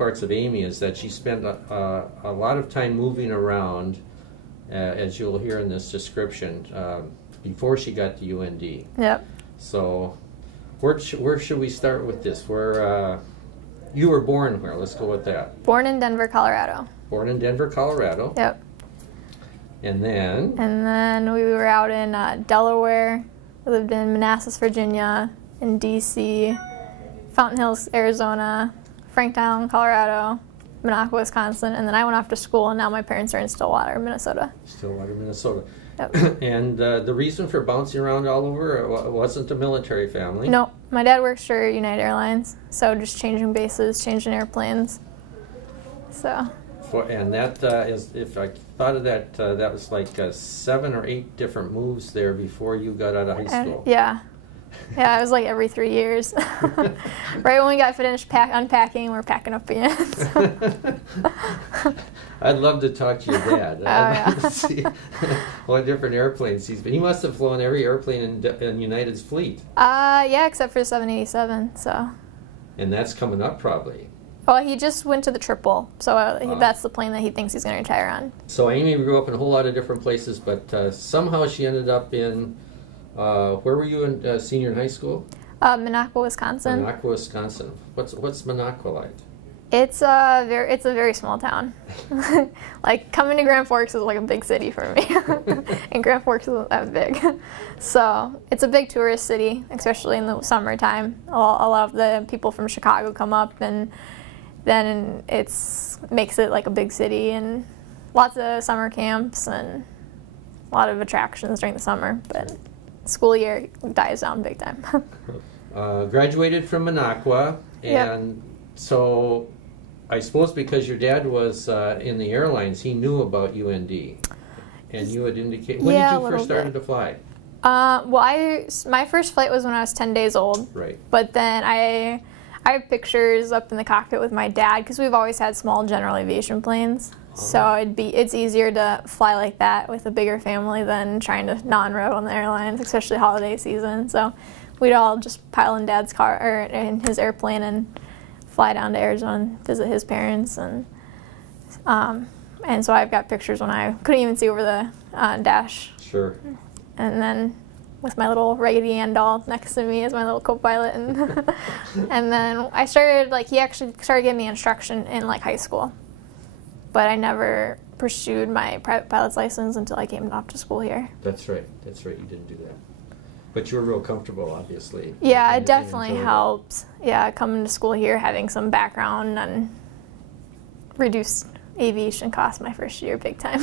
parts of Amy is that she spent a lot of time moving around, as you'll hear in this description, before she got to UND. Yep. So where should we start with this? Where you were born where? Let's go with that. Born in Denver, Colorado. Born in Denver, Colorado. Yep. And then? And then we were out in Delaware. We lived in Manassas, Virginia, in D.C., Fountain Hills, Arizona, Franktown, Colorado, Minocqua, Wisconsin, and then I went off to school, and now my parents are in Stillwater, Minnesota. Stillwater, Minnesota. Yep. And the reason for bouncing around all over, it wasn't a military family? No. My dad works for United Airlines, so just changing bases, changing airplanes. So. And that is, if I thought of that, that was like 7 or 8 different moves there before you got out of high school. Yeah. Yeah, it was like every 3 years. Right when we got finished unpacking, we're packing up again. I'd love to talk to your dad. I'd love to see what different airplanes he's been. He must have flown every airplane in United's fleet. Yeah, except for the 787. So. And that's coming up probably. Well, he just went to the triple, so that's the plane that he thinks he's going to retire on. So Amy grew up in a whole lot of different places, but somehow she ended up in. Where were you in senior in high school? Minocqua, Wisconsin. Minocqua, Wisconsin. What's Minocqua like? It's a very small town. Like coming to Grand Forks is like a big city for me, and Grand Forks isn't that big. So it's a big tourist city, especially in the summertime. A lot of the people from Chicago come up, and then makes it like a big city, and lots of summer camps and a lot of attractions during the summer. But school year dies down big time. Graduated from Minocqua, and yep. So I suppose because your dad was in the airlines, he knew about UND, and you had indicated. When did you first started to fly? Well, my first flight was when I was 10 days old. Right. But then I have pictures up in the cockpit with my dad because we've always had small general aviation planes. So it's easier to fly like that with a bigger family than trying to non-row on the airlines, especially holiday season. So we'd all just pile in Dad's car or in his airplane and fly down to Arizona and visit his parents. And so I've got pictures when I couldn't even see over the dash. Sure. And then with my little Raggedy Ann doll next to me as my little co-pilot, and and then I started he actually started giving me instruction in high school. But I never pursued my private pilot's license until I came off to school here. That's right. That's right. You didn't do that. But you were real comfortable, obviously. Yeah, it definitely helped. Yeah, coming to school here, having some background and reduced aviation costs my first year big time.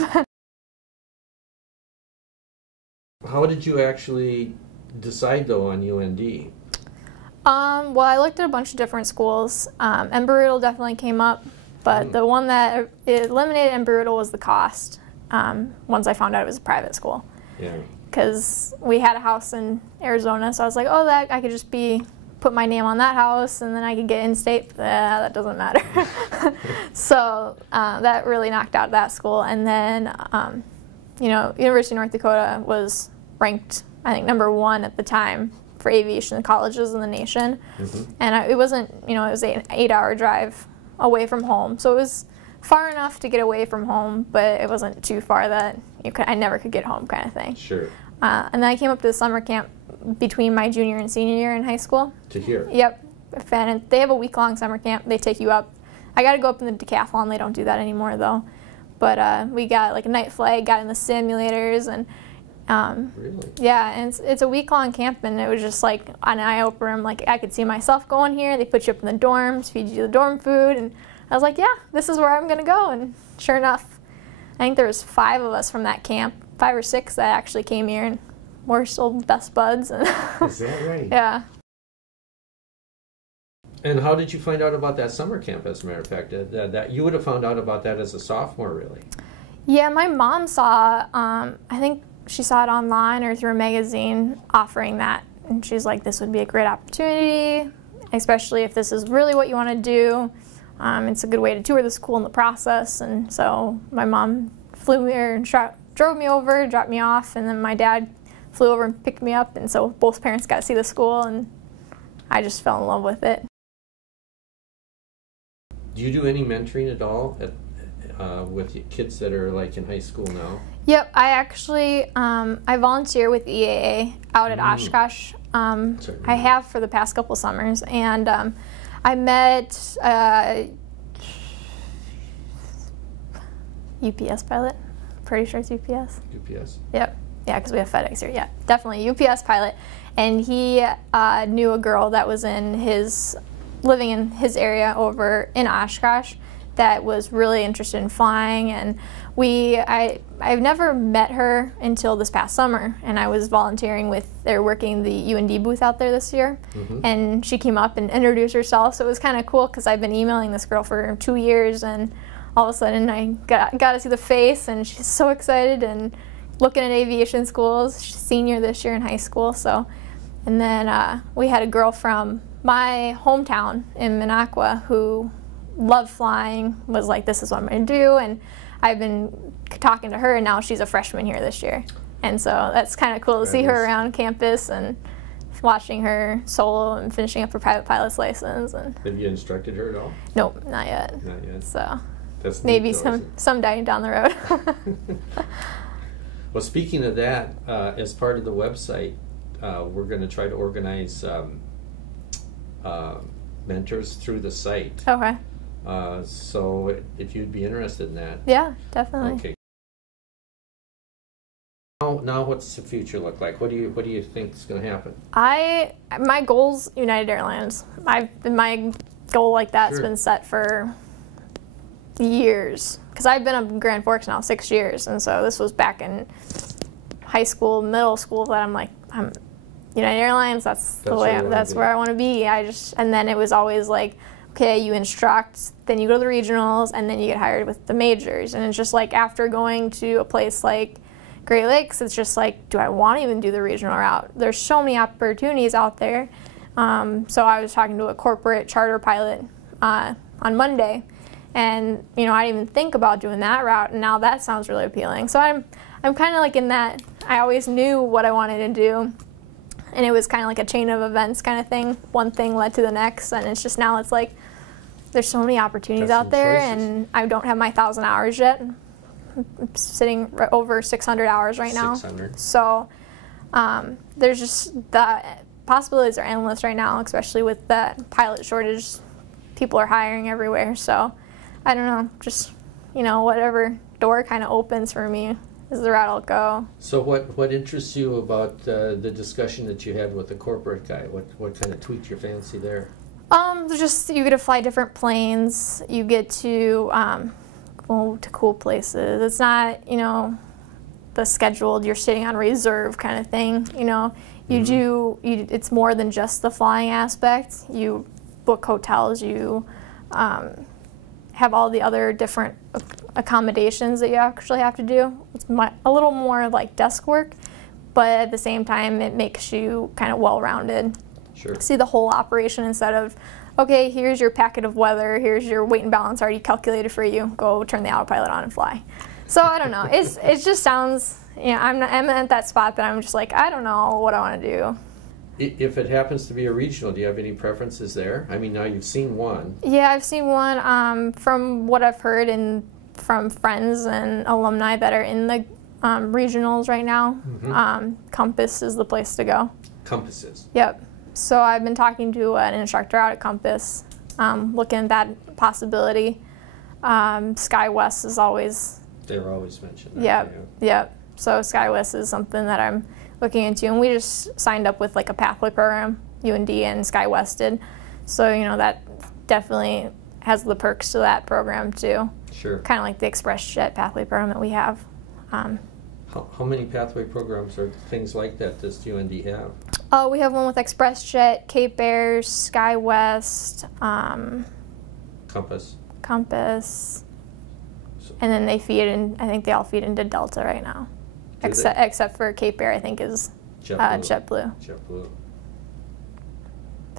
How did you actually decide, though, on UND? Well, I looked at a bunch of different schools. Embry-Riddle definitely came up. But the one that eliminated Embry-Riddle was the cost, once I found out it was a private school. Yeah. Because we had a house in Arizona, so I was like, oh, that I could just put my name on that house, and then I could get in-state. That doesn't matter. So that really knocked out that school. And then, University of North Dakota was ranked, I think, #1 at the time for aviation colleges in the nation. Mm-hmm. And it wasn't, it was an 8-hour drive away from home, so it was far enough to get away from home, but it wasn't too far that I never could get home, kind of thing. Sure. And then I came up to the summer camp between my junior and senior year in high school. To here. Yep. And they have a week-long summer camp. They take you up. I got to go up in the decathlon. They don't do that anymore though. But we got a night flight, got in the simulators, and really? Yeah, and it's a week-long camp, and it was just an eye-opener. I could see myself going here. They put you up in the dorms, feed you the dorm food, and I was like, yeah, this is where I'm going to go. And sure enough, I think there was 5 of us from that camp, 5 or 6 that actually came here, and we're still best buds. Is that right? Yeah. And how did you find out about that summer camp, as a matter of fact? That you would have found out about that as a sophomore, really? Yeah, my mom saw, I think she saw it online or through a magazine offering that, and she's like, this would be a great opportunity, especially if this is really what you want to do. It's a good way to tour the school in the process. And so my mom flew me or drove me over, dropped me off, and then my dad flew over and picked me up, and so both parents got to see the school, and I just fell in love with it. Do you do any mentoring at all with kids that are like in high school now? Yep, I actually I volunteer with EAA out at Oshkosh. I have for the past couple summers, and I met UPS pilot. Pretty sure it's UPS. UPS. Yep. Yeah, because we have FedEx here. Yeah, definitely UPS pilot, and he knew a girl that was living in his area over in Oshkosh that was really interested in flying, and I've never met her until this past summer, and I was volunteering they're working the UND booth out there this year, and she came up and introduced herself, so it was kind of cool because I've been emailing this girl for 2 years, and all of a sudden I got to see the face, and she's so excited and looking at aviation schools. She's senior this year in high school, so, and then we had a girl from my hometown in Minocqua who loved flying, was like, this is what I'm going to do, and I've been talking to her, and now she's a freshman here this year. And so that's kind of cool to see her around campus and watching her solo and finishing up her private pilot's license. And have you instructed her at all? Nope, not yet. Not yet. So that's maybe neat, some down the road. Well, speaking of that, as part of the website, we're going to try to organize mentors through the site. Okay. So if you'd be interested in that. Yeah, definitely. Okay. Now what's the future look like? What do you think is going to happen? My goal's United Airlines. My goal like that's been set for years, because I've been up in Grand Forks now 6 years, and so this was back in high school, middle school, that I'm like, United Airlines, that's where I want to be. And then it was always like, okay, you instruct, then you go to the regionals, and then you get hired with the majors. And it's just like, after going to a place like Great Lakes, it's just like, do I want to even do the regional route? There's so many opportunities out there. So I was talking to a corporate charter pilot on Monday, and I didn't even think about doing that route, and now that sounds really appealing. So I'm kind of like in that, I always knew what I wanted to do, and it was kind of like a chain of events kind of thing. One thing led to the next, and it's just now it's like, there's so many opportunities out there, and I don't have my 1,000 hours yet. I'm sitting over 600 hours right now. 600. So there's just the possibilities are endless right now, especially with the pilot shortage. People are hiring everywhere. So I don't know, just whatever door kind of opens for me is the route I'll go. So what interests you about the discussion that you had with the corporate guy? What kind of tweaked your fancy there? Just you get to fly different planes. You get to go to cool places. It's not the scheduled, you're sitting on reserve kind of thing. It's more than just the flying aspect. You book hotels. You have all the other different accommodations that you actually have to do. It's a little more like desk work, but at the same time, it makes you kind of well-rounded. Sure. See the whole operation instead of, okay, here's your packet of weather, here's your weight and balance already calculated for you, go turn the autopilot on and fly. So I don't know, it just sounds, I'm at that spot that I'm just like, I don't know what I want to do. If it happens to be a regional, do you have any preferences there? I mean, now you've seen one. Yeah, I've seen one. From what I've heard and from friends and alumni that are in the regionals right now, Compass is the place to go. Compasses? Yep. So I've been talking to an instructor out at Compass, looking at that possibility. SkyWest is always... They're always mentioned. Yep. So SkyWest is something that I'm looking into, and we just signed up with like a pathway program, UND and SkyWest did. So that definitely has the perks to that program too. Sure. Kind of like the ExpressJet pathway program that we have. How many pathway programs or things like that does UND have? We have one with ExpressJet, Cape Air, SkyWest, Compass, and then they feed in. I think they all feed into Delta right now, except for Cape Air. I think is JetBlue. JetBlue.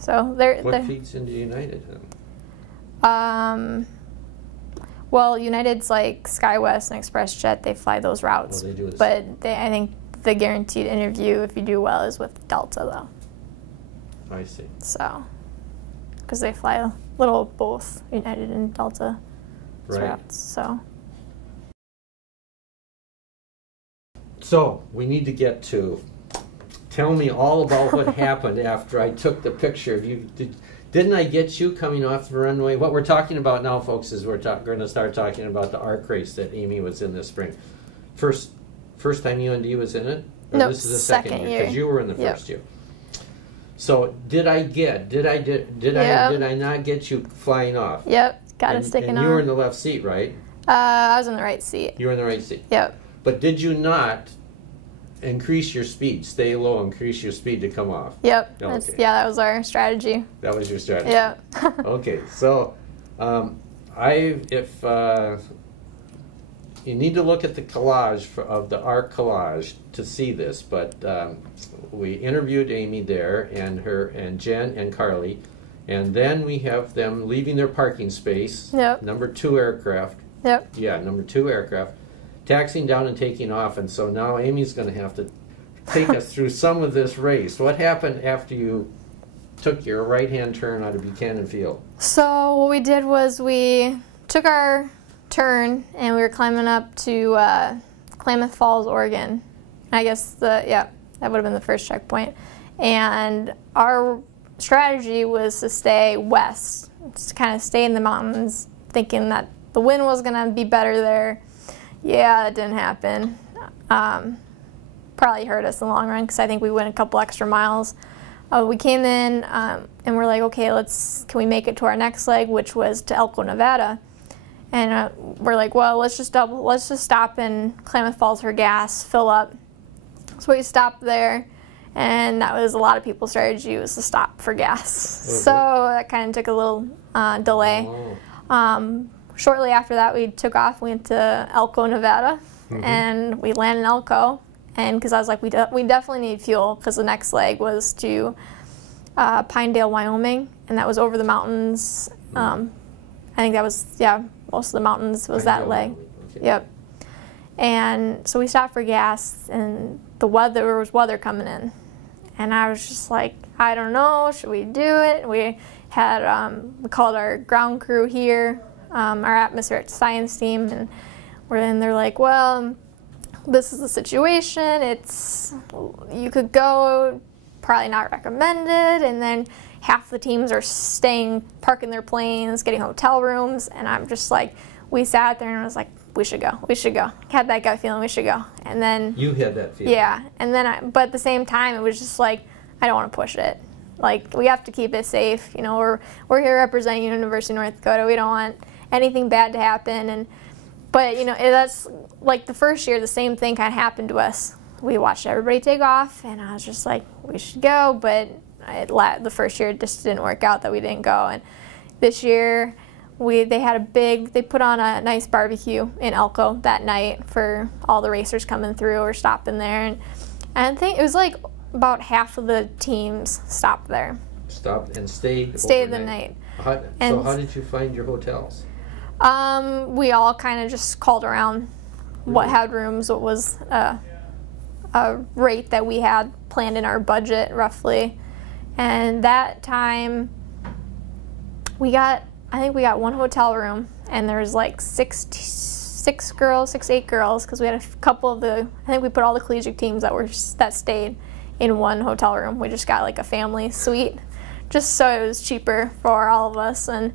So what feeds into United then? Well, United's like SkyWest and ExpressJet. They fly those routes, Well, they do but I think the guaranteed interview, if you do well, is with Delta though. I see. So. because they fly a little both United and Delta routes. So we need to get to, tell me all about what happened after I took the picture of you. Didn't I get you coming off the runway? What we're talking about now, folks, is we're going to start talking about the ARC race that Amy was in this spring. First time UND was in it? Or Nope, this is the second year, because you were in the Yep. first year. So did I not get you flying off? Yep, got it sticking and on. you were in the left seat, right? I was in the right seat. You were in the right seat. Yep. But did you not increase your speed, stay low, increase your speed to come off? Yep. Okay. Yeah, that was our strategy. That was your strategy. Yep. Okay, so you need to look at the collage of the ARC collage to see this, but we interviewed Amy there and Jen and Carly, and then we have them leaving their parking space. Yep. Number 2 aircraft. Yep. Yeah, number 2 aircraft, taxiing down and taking off, and so now Amy's going to have to take us through some of this race. What happened after you took your right-hand turn out of Buchanan Field? So what we did was we took our turn and we were climbing up to Klamath Falls, Oregon. I guess that would have been the first checkpoint. And our strategy was to stay west, just kind of stay in the mountains, thinking that the wind was going to be better there. Yeah, that didn't happen. Probably hurt us in the long run because I think we went a couple extra miles. We came in and we're like, okay, can we make it to our next leg, which was to Elko, Nevada? And we're like, well, let's just stop in Klamath Falls for gas, fill up. So we stopped there, and that was a lot of people's strategy, was to stop for gas. So that kind of took a little delay. Shortly after that, we took off, we went to Elko, Nevada, and we landed in Elko. And because I was like, we definitely need fuel, because the next leg was to Pinedale, Wyoming, and that was over the mountains. I think that was, most of the mountains was that leg. Okay. Yep. And so we stopped for gas, and there was weather coming in. And I was just like, I don't know, should we do it? We had, we called our ground crew here, our atmospheric science team, and they're like, well, this is the situation, you could go, probably not recommended, and then half the teams are parking their planes, getting hotel rooms, and I'm just like, we sat there and I was like, we should go. Had that gut feeling we should go. And then you had that feeling. Yeah, and then but at the same time it was just like, I don't want to push it. Like, we have to keep it safe. You know, we're here representing University of North Dakota. We don't want anything bad to happen. But you know, that's like the first year, the same thing kind of happened to us. We watched everybody take off, and I was just like, we should go. But the first year it just didn't work out that we didn't go. And this year they put on a nice barbecue in Elko that night for all the racers coming through or stopping there. And I think it was like about half of the teams stopped there. Stopped and stayed the night. So how did you find your hotels? We all kind of just called around what had rooms, what was a rate that we had planned in our budget roughly. And that time I think we got one hotel room, and there was like six, 8 girls, because we had a couple of I think we put all the collegiate teams that stayed in one hotel room. We just got like a family suite, just so it was cheaper for all of us, and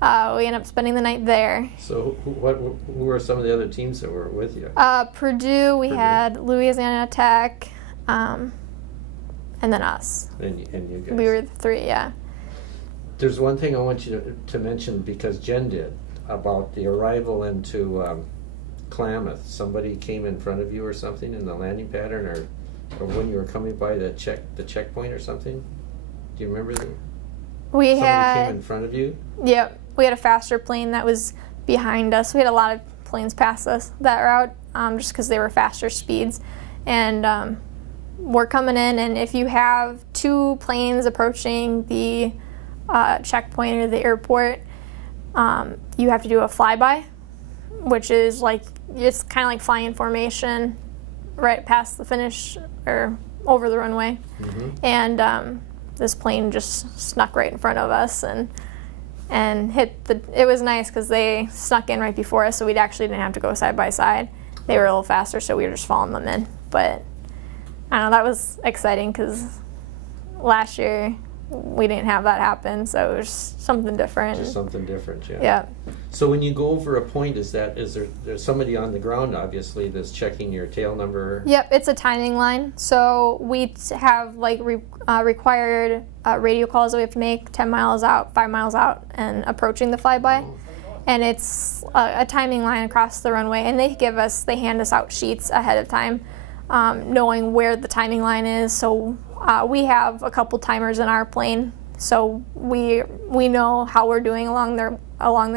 we ended up spending the night there. So who were some of the other teams that were with you? Purdue, we had Louisiana Tech, and then us. And you guys. We were the 3, yeah. There's one thing I want you to mention, because Jen did, about the arrival into Klamath. Somebody came in front of you or something in the landing pattern, or when you were coming by the checkpoint or something? Do you remember that? Somebody came in front of you? Yep. We had a faster plane that was behind us. We had a lot of planes pass us that route, just because they were faster speeds. And we're coming in, and if you have 2 planes approaching the checkpoint or the airport, you have to do a flyby, which is like, it's kind of like flying in formation right past the finish or over the runway. And this plane just snuck right in front of us and hit the. It was nice because they snuck in right before us, so we actually didn't have to go side by side. They were a little faster, so we were just following them in. But I don't know, that was exciting because last year we didn't have that happen, so it was something different. Just something different, yeah. Yeah. So when you go over a point, is there's somebody on the ground, obviously, that's checking your tail number? Yep, it's a timing line. So we have like required radio calls that we have to make 10 miles out, 5 miles out, and approaching the flyby. And it's a timing line across the runway, and they hand us out sheets ahead of time, knowing where the timing line is. So we have a couple timers in our plane, so we know how we're doing along the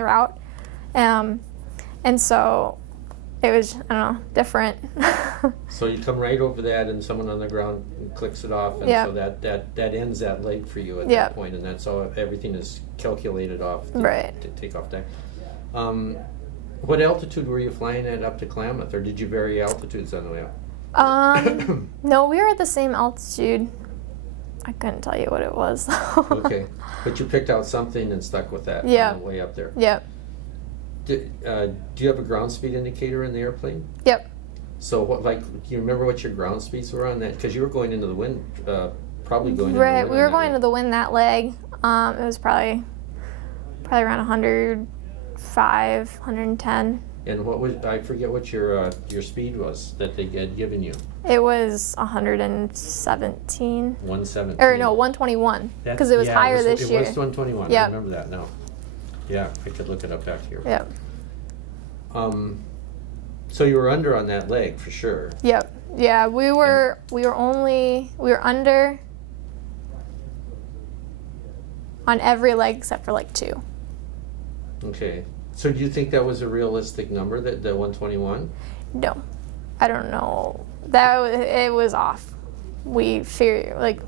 route, and so it was, I don't know, different. So you come right over that, and someone on the ground clicks it off, and so that ends that leg for you at that point, and that's all. Everything is calculated off to take off time. What altitude were you flying at up to Klamath, or did you vary altitudes on the way up? No, we were at the same altitude. I couldn't tell you what it was. Okay, but you picked out something and stuck with that on the way up there. Yep. Do you have a ground speed indicator in the airplane? Yep. So, do you remember what your ground speeds were on that? Because you were going into the wind, probably going into the wind. Right, we were going into the wind that leg. It was probably around 105, 110. And what was, I forget what your speed was that they had given you. It was 117. 117. Or no, 121. Because it was higher this year. It was 121. Yep. I remember that now. Yeah, I could look it up back here. Yep. So you were under on that leg for sure. Yep. Yeah, we were under on every leg except for like 2. Okay. So do you think that was a realistic number, that the 121? No, I don't know. It was off. We figured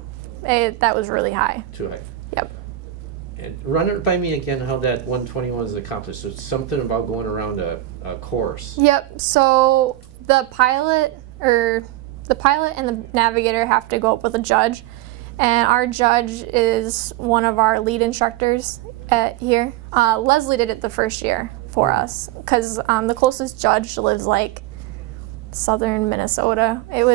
that was really high. Too high. Yep. And run it by me again how that 121 was accomplished. So it's something about going around a course. Yep. So the pilot and the navigator have to go up with a judge, and our judge is one of our lead instructors here. Leslie did it the first year for us because the closest judge lives like southern Minnesota. It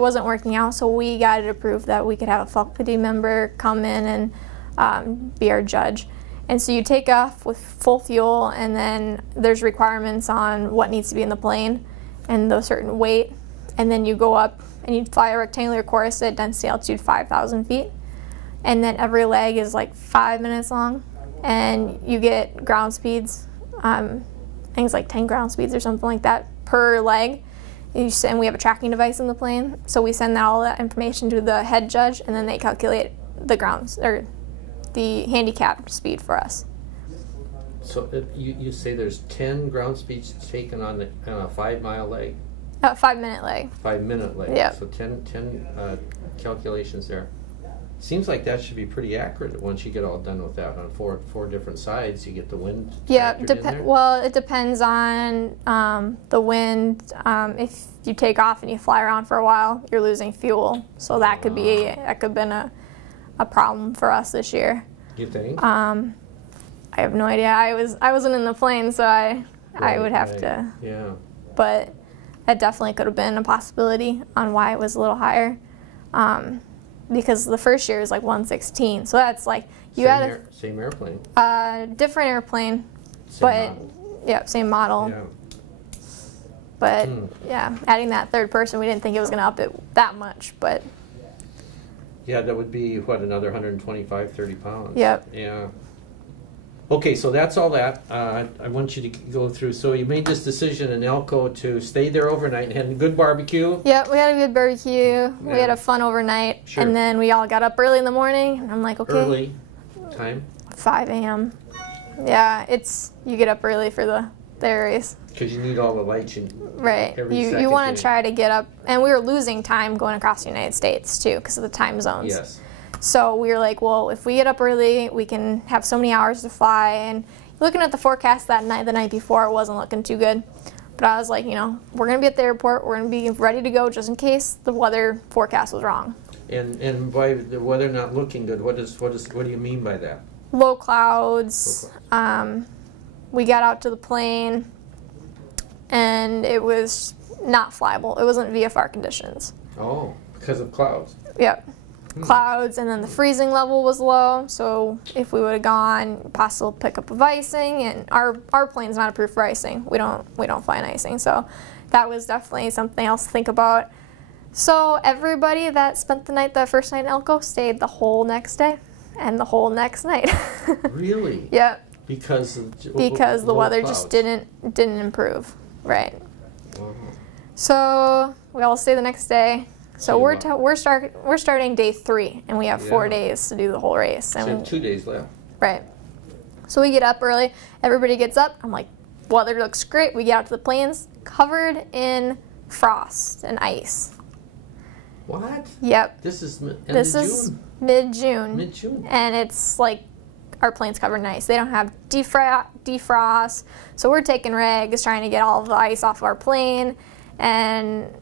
wasn't working out, so we got it approved that we could have a faculty member come in and be our judge. And so you take off with full fuel, and then there's requirements on what needs to be in the plane and the certain weight, and then you go up and you fly a rectangular course at density altitude 5,000 feet, and then every leg is like 5 minutes long. And you get ground speeds, I think it's like 10 ground speeds or something like that per leg. And we have a tracking device in the plane, so we send all that information to the head judge, and then they calculate the grounds or the handicap speed for us. So you say there's 10 ground speeds taken on a 5 mile leg? 5 minute leg. 5 minute leg. Yeah. So 10 calculations there. Seems like that should be pretty accurate once you get all done with that. On four different sides, you get the wind. Yeah, well, it depends on the wind. If you take off and you fly around for a while, you're losing fuel. So that could have been a problem for us this year. You think? I have no idea. I wasn't in the plane, so I would have to. Yeah. But it definitely could have been a possibility on why it was a little higher. Because the first year is like 116, so that's like same airplane. Different airplane, same model. Yeah. But yeah, adding that third person, we didn't think it was going to up it that much, but yeah, that would be what, another 125, 30 pounds. Yep. Yeah. Okay, so that's all that. I want you to go through. So you made this decision in Elko to stay there overnight and had a good barbecue. Yep, we had a good barbecue. Yeah. We had a fun overnight. Sure. And then we all got up early in the morning. And I'm like, okay. Early time? 5 a.m. Yeah, you get up early for the race. Because you need all the lights. Right. You want to try to get up. And we were losing time going across the United States, too, because of the time zones. Yes. So we were like, well, if we get up early, we can have so many hours to fly. And looking at the forecast that night, the night before, it wasn't looking too good. But I was like, you know, we're going to be at the airport. We're going to be ready to go just in case the weather forecast was wrong. And by the weather not looking good, what do you mean by that? Low clouds. We got out to the plane, and it was not flyable. It wasn't VFR conditions. Oh, because of clouds. Yep. Clouds, and then the freezing level was low, so if we would have gone, possible pickup of icing, and our plane's not approved for icing. We don't fly in icing, so that was definitely something else to think about. So everybody that spent the night, the first night in Elko, stayed the whole next day and the whole next night. Really? Yep. Because the weather clouds. just didn't improve, right? Wow. So we all stayed the next day. So we're starting day 3, and we have 4 days to do the whole race. So you have 2 days left. Right. So we get up early. Everybody gets up. I'm like, weather looks great. We get out to the plains, covered in frost and ice. What? Yep. This is mid-June. Mid-June. And it's like our plane's covered in ice. They don't have defrost. So we're taking rags, trying to get all of the ice off of our plane. And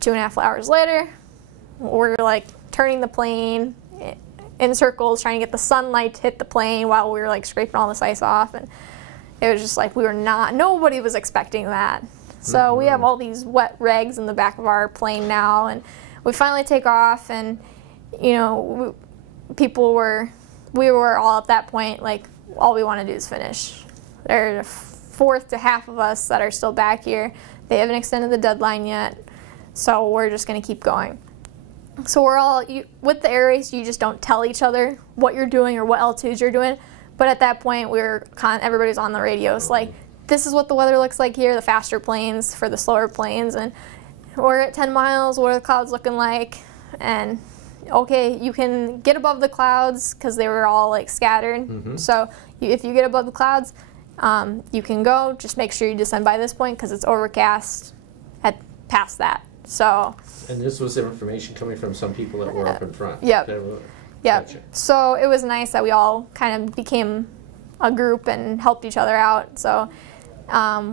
2.5 hours later, we're like turning the plane in circles, trying to get the sunlight to hit the plane while we were like scraping all this ice off. And it was just like nobody was expecting that. So we have all these wet rags in the back of our plane now, and we finally take off, and you know, we were all at that point like, all we want to do is finish. There's a fourth to half of us that are still back here. They haven't extended the deadline yet, so we're just going to keep going. So we're all, with the air race, you just don't tell each other what you're doing or what altitudes you're doing. But at that point, everybody's on the radios, like, this is what the weather looks like here, the faster planes for the slower planes, and we're at 10 miles, what are the clouds looking like? And okay, you can get above the clouds because they were all like scattered. So if you get above the clouds, you can go. Just make sure you descend by this point because it's overcast past that. So. And this was information coming from some people that were up in front. Yep. Gotcha. So it was nice that we all kind of became a group and helped each other out. So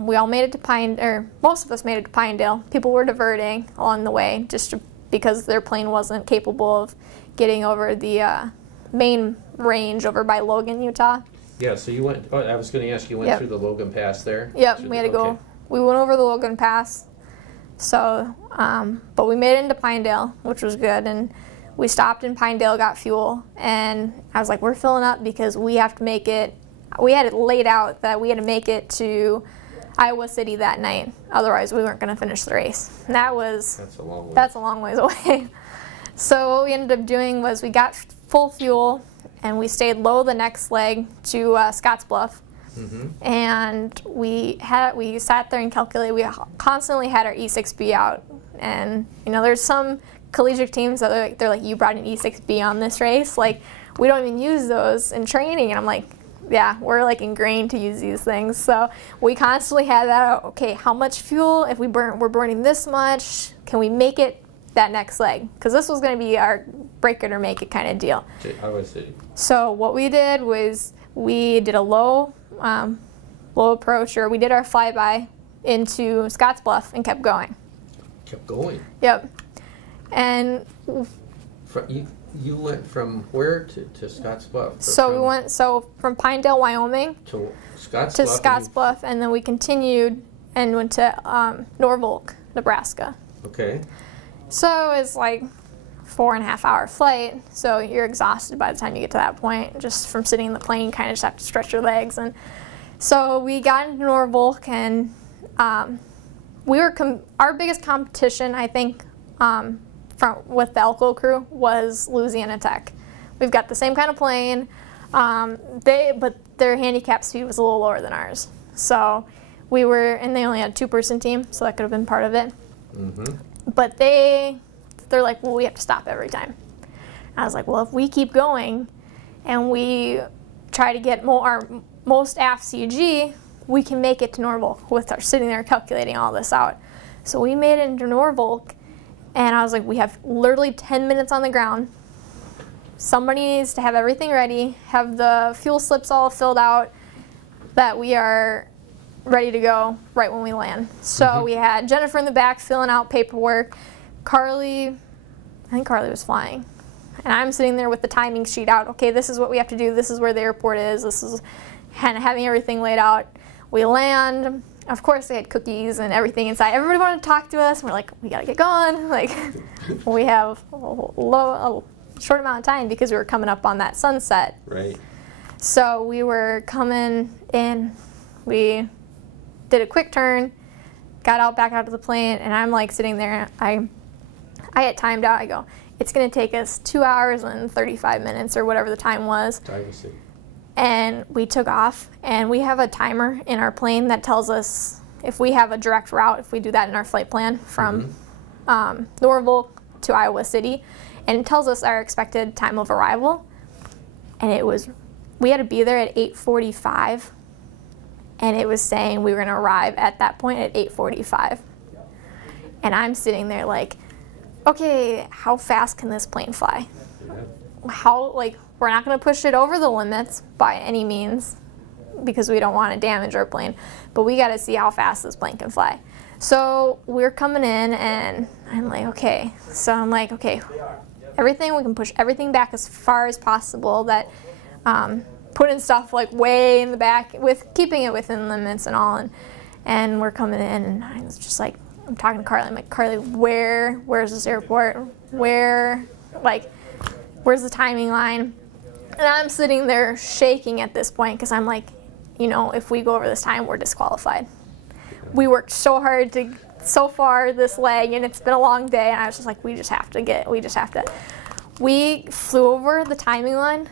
we all made it to most of us made it to Pinedale. People were diverting along the way just because their plane wasn't capable of getting over the main range over by Logan, Utah. Yeah, so you went, I was going to ask, you went through the Logan Pass there? Yep, we had to go. We went over the Logan Pass. So, but we made it into Pinedale, which was good, and we stopped in Pinedale, got fuel, and I was like, we're filling up because we have to make it. We had it laid out that we had to make it to Iowa City that night. Otherwise, we weren't going to finish the race. And that's a long ways away. So what we ended up doing was we got full fuel, and we stayed low the next leg to Scottsbluff. And we sat there and calculated. We constantly had our E6B out, and you know, there's some collegiate teams that they're like, you brought an E6B on this race, like we don't even use those in training. And I'm like, yeah, we're like ingrained to use these things. So we constantly had that out. Okay, how much fuel? If we're burning this much, can we make it that next leg? Because this was going to be our break it or make it kind of deal. Iowa City. So what we did was we did a low approach, or we did our flyby into Scottsbluff and kept going. Kept going? Yep. And you went from where to Scottsbluff? So from Pinedale, Wyoming to Scottsbluff, and then we continued and went to Norfolk, Nebraska. Okay. So it's like 4.5 hour flight, so you're exhausted by the time you get to that point. Just from sitting in the plane, you kind of just have to stretch your legs. And so we got into Norfolk, and our biggest competition, I think, with the Elko crew was Louisiana Tech. We've got the same kind of plane, but their handicap speed was a little lower than ours. So and they only had a 2-person team, so that could have been part of it. But they're like, well, we have to stop every time. I was like, well, if we keep going and we try to get our most aft CG, we can make it to Norfolk with our sitting there calculating all this out. So we made it into Norfolk, and I was like, we have literally 10 minutes on the ground. Somebody needs to have everything ready, have the fuel slips all filled out, that we are ready to go right when we land. So we had Jennifer in the back filling out paperwork. Carly, I think Carly was flying. And I'm sitting there with the timing sheet out. Okay, this is what we have to do. This is where the airport is. This is kind of having everything laid out. We land. Of course, they had cookies and everything inside. Everybody wanted to talk to us. And we're like, we got to get going. Like, we have a short amount of time because we were coming up on that sunset. Right. So we were coming in. We did a quick turn, got out back out of the plane, and I'm like sitting there. I had timed out. I go, it's going to take us 2 hours and 35 minutes or whatever the time was. And we took off, and we have a timer in our plane that tells us if we have a direct route, if we do that in our flight plan from Norfolk to Iowa City, and it tells us our expected time of arrival. And we had to be there at 8:45, and it was saying we were going to arrive at that point at 8:45. And I'm sitting there like, okay, how fast can this plane fly? We're not going to push it over the limits by any means because we don't want to damage our plane, but we got to see how fast this plane can fly. So we're coming in, and I'm like, okay. So I'm like, okay, everything, we can push everything back as far as possible, that putting stuff like way in the back, with keeping it within limits and all. And we're coming in, and I was just like, I'm talking to Carly. I'm like, Carly, where's this airport? Where's the timing line? And I'm sitting there shaking at this point because I'm like, if we go over this time, we're disqualified. We worked so hard so far this leg, and it's been a long day, and I was just like, we just have to. We flew over the timing line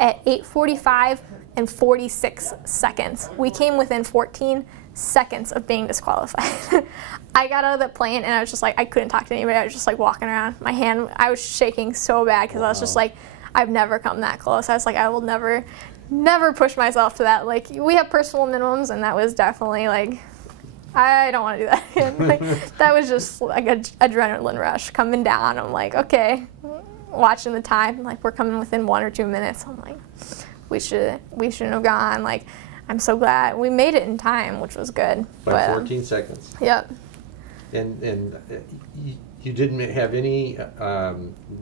at 8:45 and 46 seconds. We came within 14 seconds of being disqualified. I got out of the plane, and I was just like, I couldn't talk to anybody. I was just like walking around. I was shaking so bad because I was just like, I've never come that close. I was like, I will never push myself to that. Like, we have personal minimums, and that was definitely like, I don't want to do that again. That was just like an adrenaline rush coming down. I'm like, okay, watching the time, like we're coming within 1 or 2 minutes. I'm like, we shouldn't have gone. Like, I'm so glad we made it in time, which was good. By 14 seconds. Yep. And you didn't have any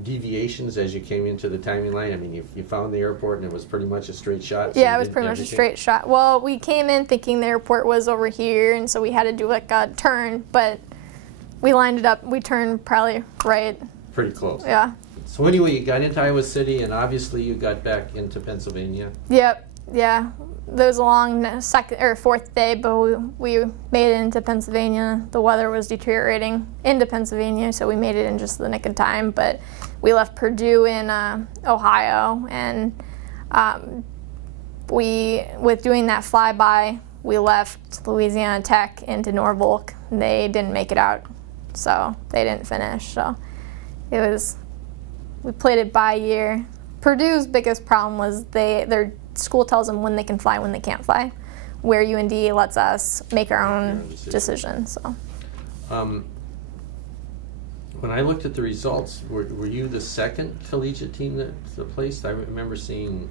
deviations as you came into the timing line? I mean, you found the airport, and it was pretty much a straight shot? So yeah, it was pretty much a straight shot. Well, we came in thinking the airport was over here, and so we had to do like a turn, but we lined it up. We turned probably right. Pretty close. Yeah. So anyway, you got into Iowa City, and obviously you got back into Pennsylvania. Yep. Yeah. There was a long fourth day, but we made it into Pennsylvania. The weather was deteriorating into Pennsylvania, so we made it in just the nick of time. But we left Purdue in Ohio, and with doing that flyby, we left Louisiana Tech into Norfolk. They didn't make it out, so they didn't finish. So we played it by year. Purdue's biggest problem was their school tells them when they can fly, when they can't fly, where UND lets us make our own decision. So, when I looked at the results, were you the second collegiate team that placed? I remember seeing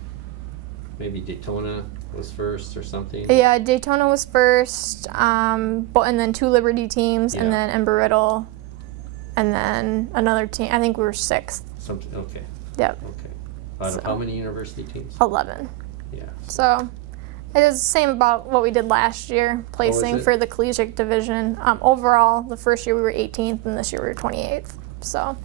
maybe Daytona was first or something. Yeah, Daytona was first, and then 2 Liberty teams, and then Embry-Riddle, and then another team. I think we were 6th. Okay. Yep. Okay. Out of how many university teams? 11. Yeah. So it is the same about what we did last year, placing for the collegiate division. Overall, the first year we were 18th, and this year we were 28th. So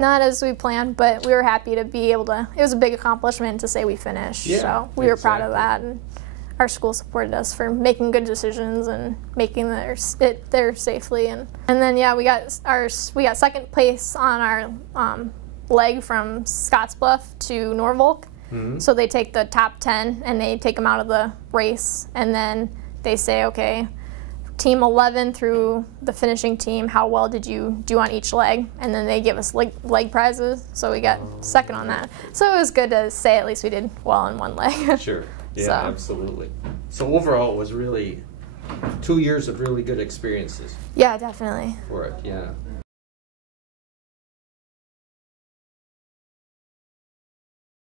not as we planned, but we were happy to be able to. It was a big accomplishment to say we finished. Yeah, so we were proud of that, and our school supported us for making good decisions and making it there safely. And then we got second place on our leg from Scottsbluff to Norfolk. Mm-hmm. So they take the top 10 and they take them out of the race, and then they say, okay, team 11 through the finishing team, how well did you do on each leg? And then they give us leg prizes, so we got second on that. So it was good to say at least we did well on one leg. Sure. Yeah, absolutely. So overall, it was really 2 years of really good experiences. Yeah, definitely. For it, yeah.